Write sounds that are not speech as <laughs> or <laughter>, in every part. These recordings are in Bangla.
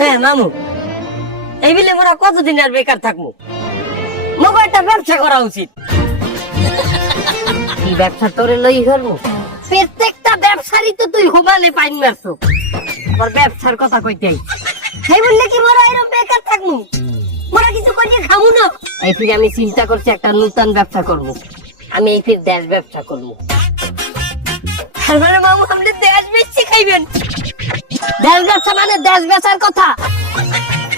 হ্যাঁ মামু। এই বিলে মোরা কতদিন আর বেকার থাকব? মগো একটা ব্যবসা করা উচিত। <laughs> কি ব্যবসা তোরে লই করব প্রত্যেকটা ব্যবসারই তো তুই পাইন মারছো। আবার ব্যবসার কথা কইতেই সেই বললে কি মোরা এরকম বেকার থাকব? মোরা কিছু করিয়ে খামু না? এই ফিরে আমি চিন্তা করছি একটা নতুন ব্যবসা করব। আমি এই ফির দেশ ব্যবসা করব। তার মানে মামু আপনি দেশ বেচছি খাইবেন। দেশ ব্যবসা মানে দেশ বেচার কথা।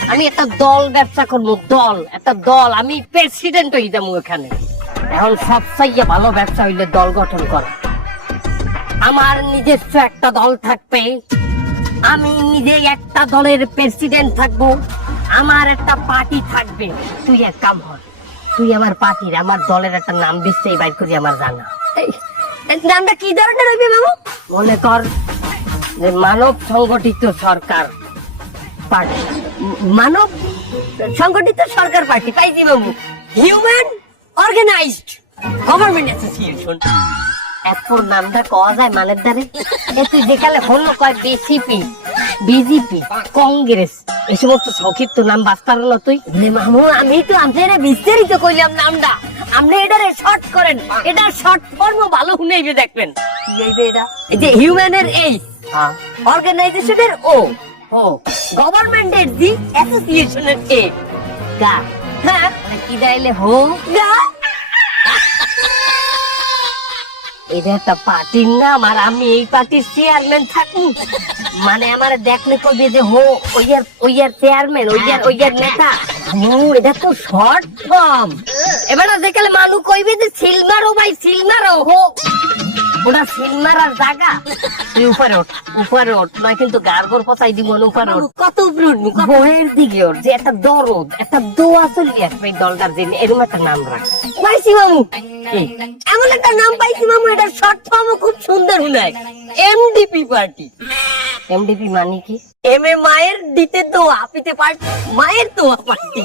আমি একটা দল ব্যবসা করব, দল, একটা দল। আমি প্রেসিডেন্ট হয়ে যাব এখানে। এখন সবচাইয়ে ভালো ব্যবসা হইলে দল গঠন করা। আমার নিজস্ব একটা দল থাকবে। আমি নিজে একটা দলের প্রেসিডেন্ট থাকব। আমার একটা পার্টি থাকবে। তুই এক কাম কর, তুই আমার পার্টির, আমার দলের একটা নাম দিচ্ছে বাইর করি আমার জানা। এই- এই নামটা কি ধরনের হইবে মামু? মনে কর মানব সংগঠিত সরকার পার্টি। মানব সংগঠিত সরকার পার্টি পাইছি বাবু? হিউম্যান অর্গানাইজড গভর্নমেন্ট অ্যাসোসিয়েশন নামটা কওয়া যায় মানের দ্বারে? হলো কয় বিসিপি বিজেপি কংগ্রেস এই সমস্ত নাম বাস্তার হলো তুই? আমি তো বিস্তারিত কইলাম নামটা। আপনি এটারে শর্ট করেন। এটা শর্ট ফর্ম ভালো শুনেইবে দেখবেন। এই যে হিউম্যানের এই অর্গানাইজেশনের ও। ও। গভর্নমেন্টের জি অ্যাসোসিয়েশনের এ। গা। হ্যাঁ কি দাইলে হো? গা। এটা একটা পার্টির নাম, আর আমি এই পার্টির চেয়ারম্যান থাকি। মানে আমার দেখলে কবি যে হো ওইয়ার ওইয়ার চেয়ারম্যান ওইয়ার ওইয়ার নেতা। এটা তো শর্ট ফর্ম এবার দেখলে মানু কইবে যে সিলমারো ভাই, সিলমারো, হো। ওটা জায়গা? তুই উপরে ওঠ উপরে ওঠ নয় কিন্তু পচাই দিব না উপরে ওঠ। কত উপরে উঠবি বইয়ের দিকে ওর যে একটা দরদ একটা দোয়া চলি আসবে এই দলটার জন্য এরকম একটা নাম রাখ। পাইছি মামু। এমন একটা নাম পাইছি মামু এটা শর্ট খুব সুন্দর হুনায় এমডিপি পার্টি। এমডিপি মানে কি? এম এ মায়ের দিতে দোয়া পিতে পার্টি মায়ের দোয়া পার্টি।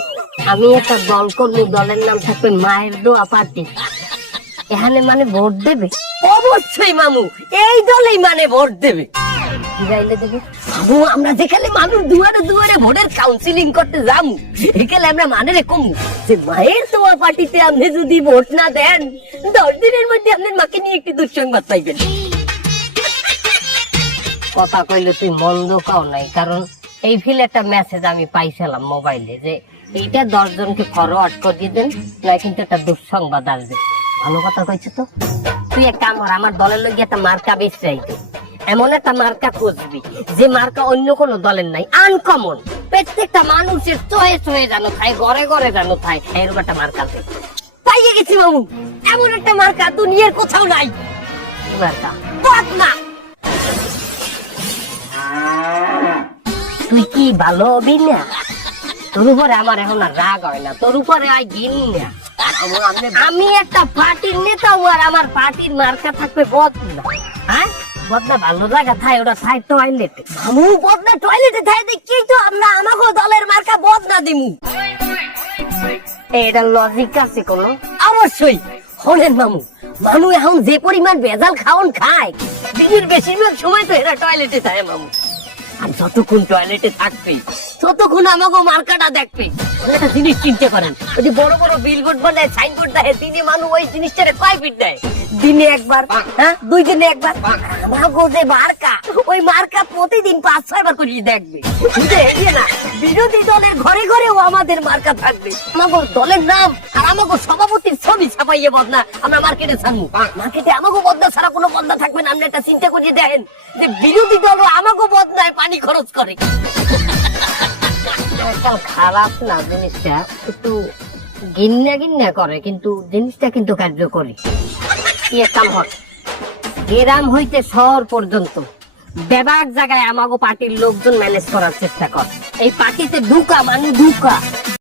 আমি একটা দল করব দলের নাম থাকবে মায়ের দোয়া পার্টি। এখানে মানে ভোট দেবে? অবশ্যই মামু এই দলেই মানে ভোট দেবে। গাইলে আমরা যেখানে মানুষ দুয়ারে দুয়ারে ভোটের কাউন্সিলিং করতে যাব এখানে আমরা মানে রে যে মায়ের তোমার পার্টিতে আপনি যদি ভোট না দেন দশ দিনের মধ্যে আপনার মাকে নিয়ে একটি দুঃসংবাদ পাইবেন। কথা কইলে তুই মন্দ কাও নাই কারণ এই ফিল একটা মেসেজ আমি পাইছিলাম মোবাইলে যে এইটা দশজনকে ফরওয়ার্ড করে দেন না কিন্তু একটা দুঃসংবাদ আসবে। ভালো কথা কইছো তো? তুই এক কাম কর, আমার দলের লোক একটা মার্কা বেশ চাইতে এমন একটা মার্কা খুঁজবি, যে মার্কা অন্য কোনো দলের নাই আনকমন প্রত্যেকটা মানুষের চয়ে চয়ে জানো থাই ঘরে ঘরে জানো থাই এরকম একটা মার্কা আছে। পাইয়ে গেছি বাবু, এমন একটা মার্কা দুনিয়ার কোথাও নাই। মার্কা? বদনা তুই কি ভালো হবি না তোর উপরে আমার এখন আর রাগ হয় না, তোর উপরে আই গিন না আমি একটা পার্টির নেতা আর আমার পার্টির মার্কা থাকবে বদনা। হ্যাঁ? বদনা ভালো জায়গা থাই ওটা থাই টয়লেটে আমু বদনা টয়লেটে থাই দেখি তো আমরা আমাকে দলের মার্কা বদনা দিমু। এটা লজিক আছে কোন? অবশ্যই। হলেন মামু মানু এখন যে পরিমাণ ভেজাল খাওন খায় দিনের বেশিরভাগ সময় তো এরা টয়লেটে থাকে মামু। আর যতক্ষণ টয়লেটে থাকবে ততক্ষণ আমাকে মার্কাটা দেখবে। একটা জিনিস চিন্তা ওই যে বড় বড় বিলবোর্ড বানায় সাইনবোর্ড দেয় দিনে মানুষ ওই জিনিসটারে কয় ফিট দেয়? দিনে একবার হ্যাঁ? দুই দিনে একবার। আমাকে যে মার্কা ওই মার্কা প্রতিদিন পাঁচ ছয় বার করে দেখবে। বুঝে এই না বিরোধী দলের ঘরে ঘরেও আমাদের মার্কা থাকবে। আমাকে দলের নাম আর আমাকে সভাপতির ছবি ছাপাইয়ে বদনা আমরা মার্কেটে ছাড়বো। মার্কেটে আমাকে বদনা ছাড়া কোনো বদনা থাকবে না। আপনি একটা চিন্তা করিয়ে দেখেন যে বিরোধী দল আমাকে বদনায় পানি খরচ করে। খারাপ না, জিনিসটা একটু গিন্না গিন্না করে, কিন্তু জিনিসটা কিন্তু কার্যকরী। মত গ্রাম হইতে শহর পর্যন্ত বেবাক জায়গায় আমাগো পার্টির লোকজন ম্যানেজ করার চেষ্টা কর। এই পার্টিতে ঢুকা মানে ঢুকা।